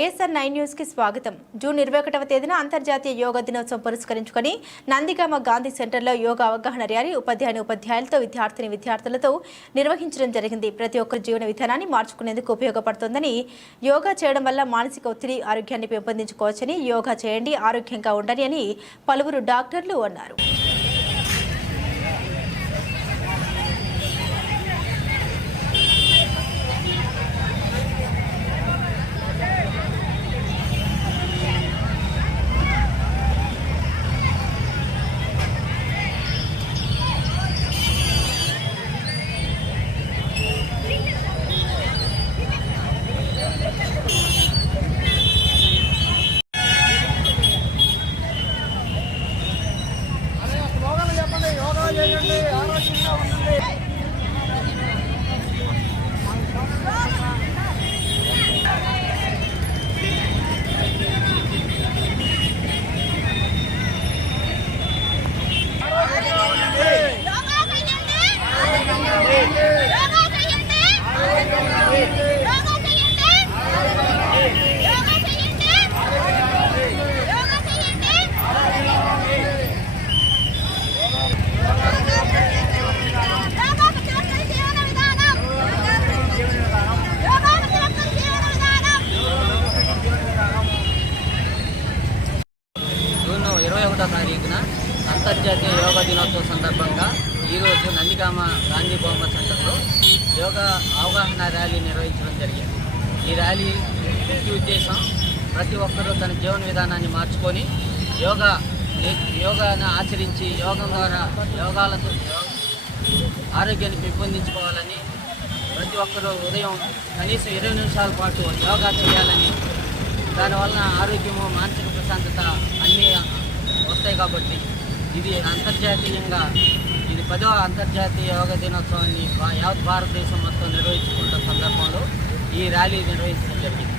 ISR 9 news కి స్వాగతం. June 21వ తేదీన అంతర్జాతీయ యోగా దినోత్సవం పురస్కరించుకొని నందిగామ గాంధీ సెంటర్లో యోగా అవగాహన ర్యాలీ ఉపాధ్యాయులతో విద్యార్థులతో నిర్వహించడం జరిగింది. ప్రతి ఒక్కరి జీవన విధానాన్ని మార్చుకునేందుకు ఉపయోగపడుతుందని, యోగా చేయడం వల్ల మానసిక ఒత్తిడి ఆరోగ్యాన్ని పెంపొందించుకోవచ్చని, యోగా చేయండి ఆరోగ్యంగా ఉండండి అని పలువురు డాక్టర్లు అన్నారు. జూన్ 21వ తారీఖున అంతర్జాతీయ యోగా దినోత్సవం సందర్భంగా ఈరోజు నందిగామ గాంధీ బొమ్మ సెంటర్లో యోగా అవగాహన ర్యాలీ నిర్వహించడం జరిగింది. ఈ ర్యాలీ ముఖ్య ఉద్దేశం ప్రతి ఒక్కరూ తన జీవన విధానాన్ని మార్చుకొని యోగాను ఆచరించి యోగం ద్వారా యోగాలతో ఆరోగ్యాన్ని పెంపొందించుకోవాలని, ప్రతి ఒక్కరూ ఉదయం కనీసం 20 నిమిషాల పాటు యోగా చేయాలని, దానివల్ల ఆరోగ్యము మానసిక ప్రశాంతత అన్నీ వస్తాయి. కాబట్టి ఇది అంతర్జాతీయంగా ఇది 10వ అంతర్జాతీయ యోగా దినోత్సవాన్ని యావత్ భారతదేశం మొత్తం నిర్వహించుకుంటున్న సందర్భంలో ఈ ర్యాలీ నిర్వహించడం జరిగింది.